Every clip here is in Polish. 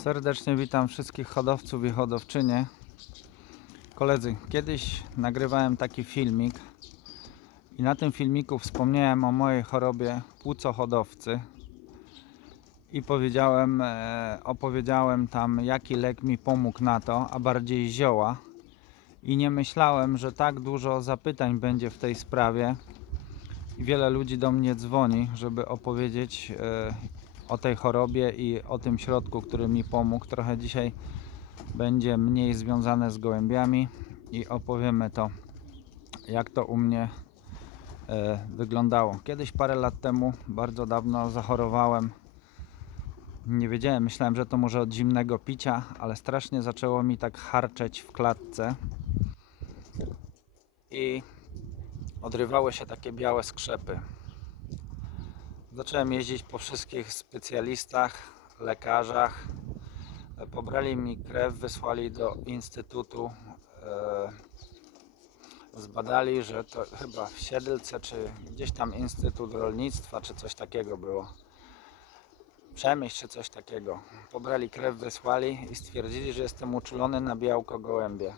Serdecznie witam wszystkich hodowców i hodowczynie. Koledzy, kiedyś nagrywałem taki filmik i na tym filmiku wspomniałem o mojej chorobie płucohodowcy i powiedziałem, e, opowiedziałem tam jaki lek mi pomógł na to, a bardziej zioła i nie myślałem, że tak dużo zapytań będzie w tej sprawie wiele ludzi do mnie dzwoni, żeby opowiedzieć e, o tej chorobie i o tym środku, który mi pomógł. Trochę dzisiaj będzie mniej związane z gołębiami i opowiemy to, jak to u mnie e, wyglądało. Kiedyś parę lat temu, bardzo dawno zachorowałem. Nie wiedziałem, myślałem, że to może od zimnego picia, ale strasznie zaczęło mi tak harczeć w klatce i odrywały się takie białe skrzepy. Zacząłem jeździć po wszystkich specjalistach, lekarzach. Pobrali mi krew, wysłali do instytutu. e, Zbadali, że to chyba w Siedlce, czy gdzieś tam Instytut Rolnictwa, czy coś takiego było. Przemyśl, czy coś takiego. Pobrali krew, wysłali i stwierdzili, że jestem uczulony na białko gołębie.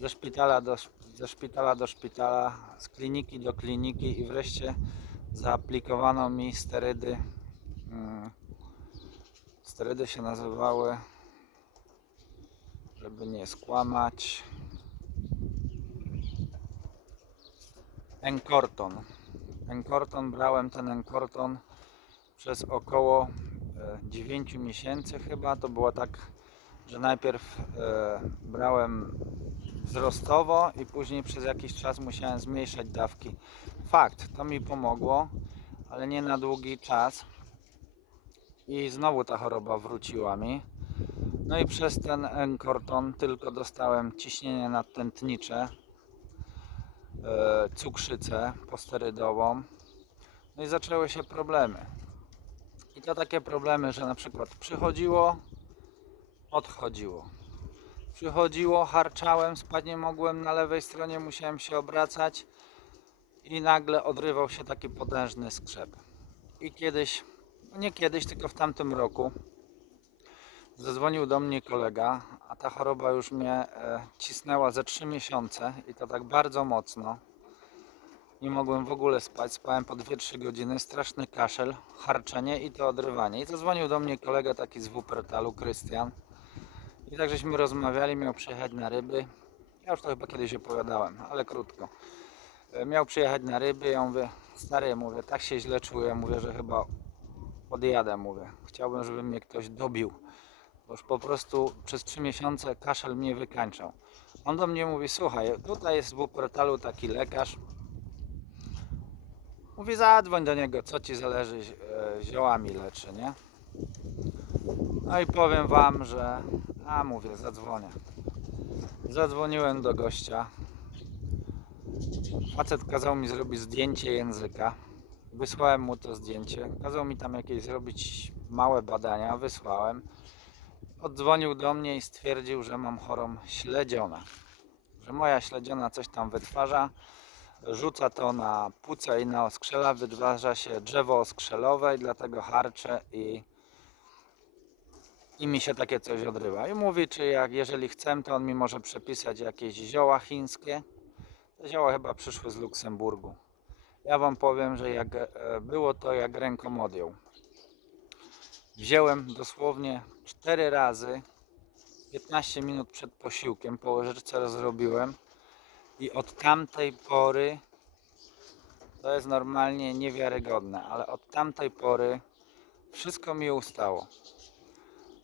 Ze szpitala do, ze szpitala do szpitala, z kliniki do kliniki i wreszcie zaaplikowano mi sterydy. mm, Sterydy się nazywały, żeby nie skłamać, Enkorton. Enkorton, brałem ten Enkorton przez około e, 9 miesięcy chyba. To było tak, że najpierw e, brałem wzrostowo i później przez jakiś czas musiałem zmniejszać dawki. Fakt, to mi pomogło, ale nie na długi czas. I znowu ta choroba wróciła mi. No i przez ten Enkorton tylko dostałem ciśnienie nadtętnicze, e, cukrzycę posterydową. No i zaczęły się problemy. I to takie problemy, że na przykład przychodziło, odchodziło. Przychodziło, harczałem, spać nie mogłem na lewej stronie, musiałem się obracać i nagle odrywał się taki potężny skrzep. I kiedyś, nie kiedyś, tylko w tamtym roku zadzwonił do mnie kolega, a ta choroba już mnie e, cisnęła ze 3 miesiące i to tak bardzo mocno. Nie mogłem w ogóle spać, spałem po 2-3 godziny, straszny kaszel, harczenie i to odrywanie. I zadzwonił do mnie kolega taki z Wuppertalu, Krystian. I tak żeśmy rozmawiali, miał przyjechać na ryby. Ja już to chyba kiedyś opowiadałem, ale krótko. E, Miał przyjechać na ryby, ja mówię, stary, mówię, tak się źle czuję, mówię, że chyba odjadę, mówię. Chciałbym, żeby mnie ktoś dobił, bo już po prostu przez 3 miesiące kaszel mnie wykańczał. On do mnie mówi, słuchaj, tutaj jest w Wuppertalu taki lekarz, Mówi, zadzwoń do niego, co ci zależy, e, ziołami leczy, nie? No i powiem wam, że, a mówię, zadzwonię. Zadzwoniłem do gościa. Facet kazał mi zrobić zdjęcie języka. Wysłałem mu to zdjęcie. Kazał mi tam jakieś zrobić małe badania. Wysłałem. Oddzwonił do mnie i stwierdził, że mam chorą śledzionę. Że moja śledziona coś tam wytwarza rzuca to na płuca i na oskrzela, wytwarza się drzewo oskrzelowe i dlatego harcze i, i mi się takie coś odrywa. I mówi, czy jak, jeżeli chcę, to on mi może przepisać jakieś zioła chińskie. Te zioła chyba przyszły z Luksemburgu. Ja Wam powiem, że jak e, było to jak ręką odjął. Wziąłem dosłownie 4 razy 15 minut przed posiłkiem, po łyżeczce zrobiłem i od tamtej pory to jest normalnie niewiarygodne, ale od tamtej pory wszystko mi ustało.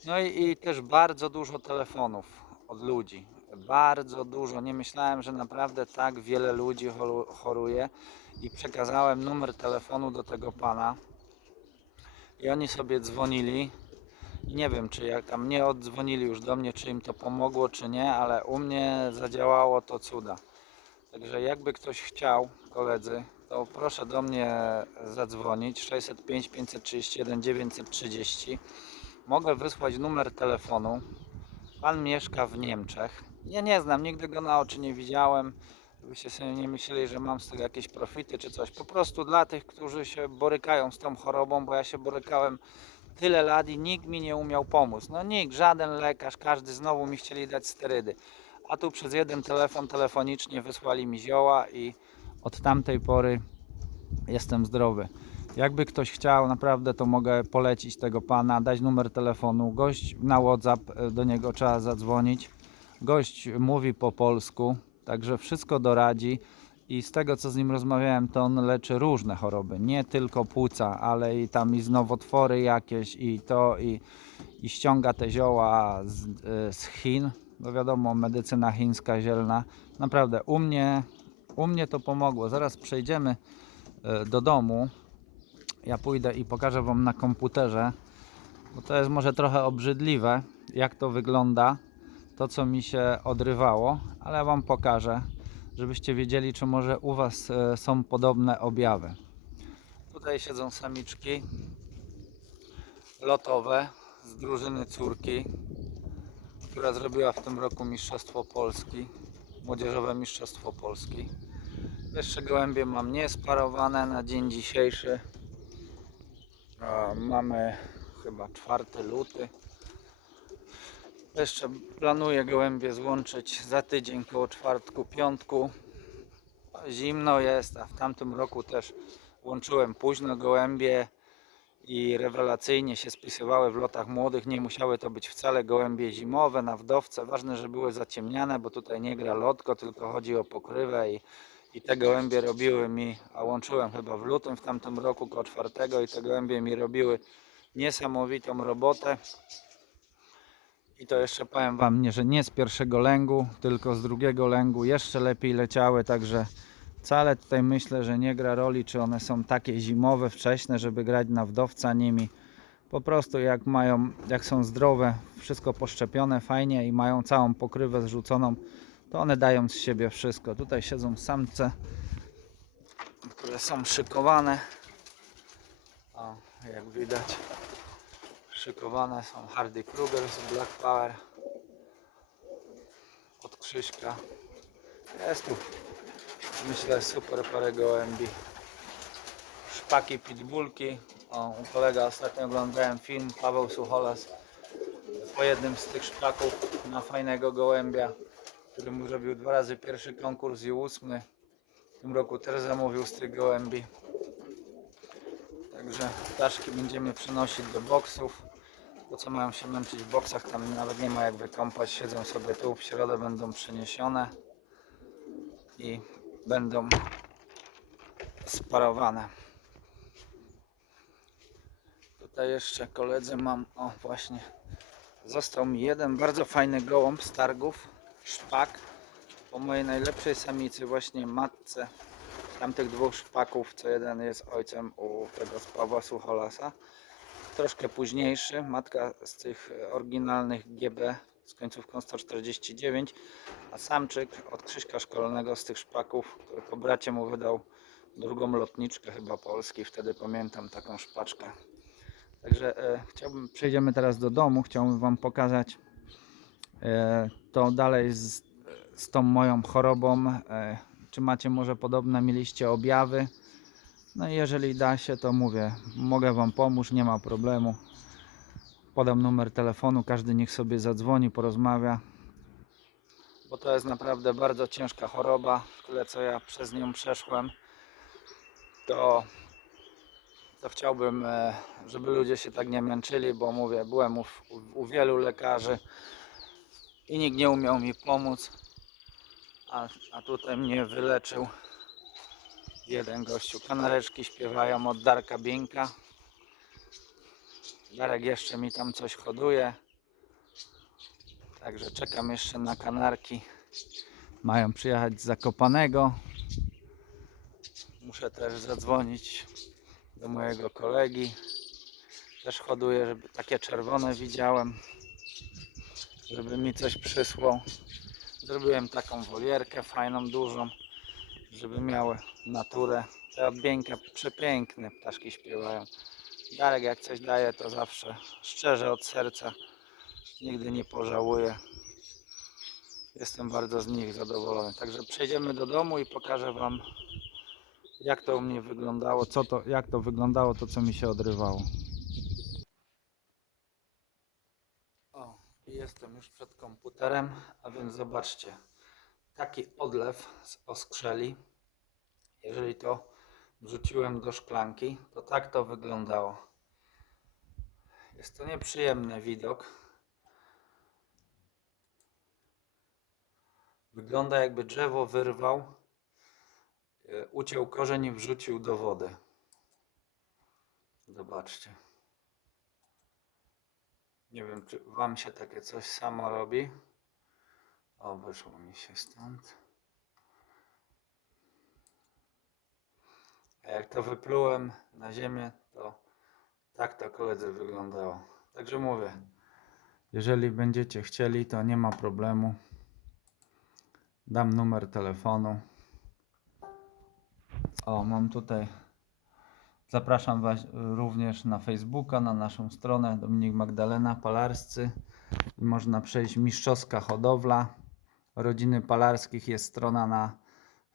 No i, i też bardzo dużo telefonów od ludzi. Bardzo dużo. Nie myślałem, że naprawdę tak wiele ludzi choru- choruje i przekazałem numer telefonu do tego pana. I oni sobie dzwonili. Nie wiem, czy jak tam nie oddzwonili już do mnie, czy im to pomogło, czy nie, ale u mnie zadziałało to cuda. Także jakby ktoś chciał, koledzy, to proszę do mnie zadzwonić 605 531 930. Mogę wysłać numer telefonu. Pan mieszka w Niemczech. Ja nie znam, nigdy go na oczy nie widziałem. Żebyście sobie nie myśleli, że mam z tego jakieś profity czy coś. Po prostu dla tych, którzy się borykają z tą chorobą, bo ja się borykałem tyle lat i nikt mi nie umiał pomóc. No nikt, żaden lekarz, każdy znowu mi chcieli dać sterydy. A tu przez jeden telefon telefonicznie wysłali mi zioła i od tamtej pory jestem zdrowy. Jakby ktoś chciał, naprawdę to mogę polecić tego pana, dać numer telefonu. Gość na WhatsApp, e, do niego trzeba zadzwonić. Gość mówi po polsku, także wszystko doradzi. I z tego co z nim rozmawiałem, to on leczy różne choroby, nie tylko płuca, ale i tam i z nowotwory jakieś, i to, i, i ściąga te zioła z, e, z Chin. No wiadomo, medycyna chińska zielna. Naprawdę, u mnie, u mnie to pomogło. Zaraz przejdziemy e, do domu. Ja pójdę i pokażę Wam na komputerze, bo to jest może trochę obrzydliwe, jak to wygląda, to co mi się odrywało, ale Wam pokażę, żebyście wiedzieli, czy może u Was e, są podobne objawy. Tutaj siedzą samiczki lotowe z drużyny córki, która zrobiła w tym roku Mistrzostwo Polski, Młodzieżowe Mistrzostwo Polski. Jeszcze gołębie mam niesparowane na dzień dzisiejszy. A, Mamy chyba 4 luty. Jeszcze planuję gołębie złączyć za tydzień koło czwartku, piątku. Zimno jest, a w tamtym roku też łączyłem późno gołębie i rewelacyjnie się spisywały w lotach młodych. Nie musiały to być wcale gołębie zimowe na wdowce. Ważne, że były zaciemniane, bo tutaj nie gra lotko, tylko chodzi o pokrywę i, i te gołębie robiły mi, a łączyłem chyba w lutym w tamtym roku koło czwartego i te gołębie mi robiły niesamowitą robotę. I to jeszcze powiem Wam, nie, że nie z pierwszego lęgu, tylko z drugiego lęgu jeszcze lepiej leciały, także wcale tutaj myślę, że nie gra roli, czy one są takie zimowe, wcześne, żeby grać na wdowca nimi. Po prostu jak mają, jak są zdrowe, wszystko poszczepione fajnie i mają całą pokrywę zrzuconą, to one dają z siebie wszystko. Tutaj siedzą samce, które są szykowane. O, jak widać szykowane są Hardy Kruger z Black Power od Krzyśka. Jest tu myślę super parę gołębi. Szpaki pitbullki. O, u kolega ostatnio oglądałem film Paweł Sucholas po jednym z tych szpaków na fajnego gołębia, który mu zrobił dwa razy pierwszy konkurs i ósmy. W tym roku też zamówił z tych gołębi. Także ptaszki będziemy przenosić do boksów. Po co mają się męczyć w boksach, tam nawet nie ma jak wykąpać. Siedzą sobie tu, w środę będą przeniesione i będą sparowane. Tutaj jeszcze koledzy mam, o właśnie, został mi jeden bardzo fajny gołąb z targów, szpak, po mojej najlepszej samicy, właśnie matce tamtych dwóch szpaków, co jeden jest ojcem u tego Pawła Sucholasa. Troszkę późniejszy, matka z tych oryginalnych GB z końcówką 149, a samczyk od Krzyśka Szkolnego z tych szpaków, który po bracie mu wydał drugą lotniczkę chyba Polski, wtedy pamiętam taką szpaczkę. Także e, chciałbym, przejdziemy teraz do domu, chciałbym Wam pokazać e, to dalej z, z tą moją chorobą, e, czy macie może podobne, mieliście objawy. No i jeżeli da się, to mówię, mogę Wam pomóc, nie ma problemu. Podam numer telefonu, każdy niech sobie zadzwoni, porozmawia. Bo to jest naprawdę bardzo ciężka choroba. Tyle co ja przez nią przeszłem, to, to chciałbym, e, żeby ludzie się tak nie męczyli, bo mówię, byłem u, u, u wielu lekarzy i nikt nie umiał mi pomóc. A, a tutaj mnie wyleczył jeden gościu. Kanareczki śpiewają od Darka Bieńka. Darek jeszcze mi tam coś hoduje. Także czekam jeszcze na kanarki. Mają przyjechać z Zakopanego. Muszę też zadzwonić do mojego kolegi. Też hoduje, żeby takie czerwone widziałem. Żeby mi coś przysłał. Zrobiłem taką wolierkę fajną, dużą, żeby miały naturę. Te odbieńka przepiękne ptaszki śpiewają. Darek jak coś daje, to zawsze szczerze od serca. Nigdy nie pożałuję. Jestem bardzo z nich zadowolony. Także przejdziemy do domu i pokażę Wam jak to u mnie wyglądało, co to, jak to wyglądało, to co mi się odrywało. I Jestem już przed komputerem, a więc zobaczcie. Taki odlew z oskrzeli. Jeżeli to wrzuciłem do szklanki, to tak to wyglądało. Jest to nieprzyjemny widok. Wygląda jakby drzewo wyrwał, e, uciął korzeń i wrzucił do wody. Zobaczcie. Nie wiem, czy Wam się takie coś samo robi. O, wyszło mi się stąd. A jak to wyplułem na ziemię, to tak to koledzy wyglądało. Także mówię, jeżeli będziecie chcieli, to nie ma problemu. Dam numer telefonu. O, mam tutaj. Zapraszam Was również na Facebooka, na naszą stronę Dominik Magdalena Palarscy. Można przejść Mistrzowska Hodowla Rodziny Palarskich. Jest strona na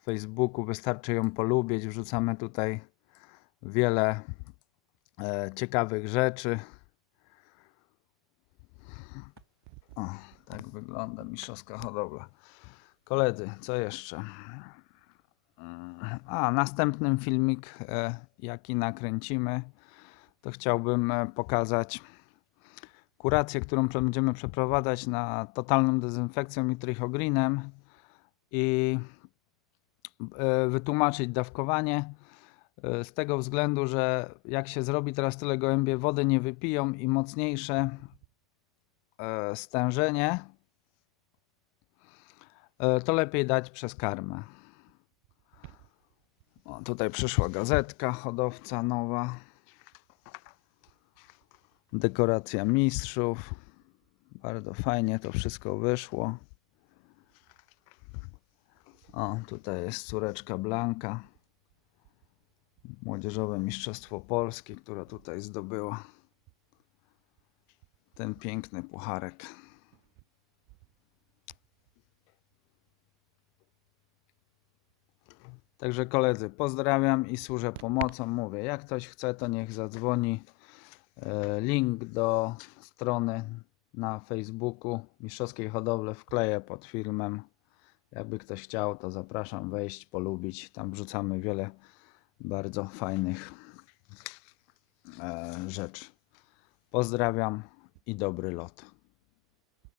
Facebooku, wystarczy ją polubić. Wrzucamy tutaj wiele e, ciekawych rzeczy. O, tak wygląda Mistrzowska Hodowla. Koledzy, co jeszcze? A, następnym filmik, e, jaki nakręcimy, to chciałbym e, pokazać kurację, którą będziemy przeprowadzać na totalną dezynfekcją i trichogrinem i e, wytłumaczyć dawkowanie z tego względu, że jak się zrobi teraz tyle gołębie wody nie wypiją i mocniejsze stężenie, to lepiej dać przez karmę. O, tutaj przyszła gazetka hodowca nowa. Dekoracja mistrzów. Bardzo fajnie to wszystko wyszło. O, tutaj jest córeczka Blanka. Młodzieżowe Mistrzostwo Polskie, która tutaj zdobyła ten piękny pucharek. Także koledzy, pozdrawiam i służę pomocą. Mówię, jak ktoś chce, to niech zadzwoni. E, Link do strony na Facebooku Mistrzowskiej Hodowle wkleję pod filmem. Jakby ktoś chciał, to zapraszam wejść, polubić. Tam wrzucamy wiele bardzo fajnych e, rzeczy. Pozdrawiam i dobry lot.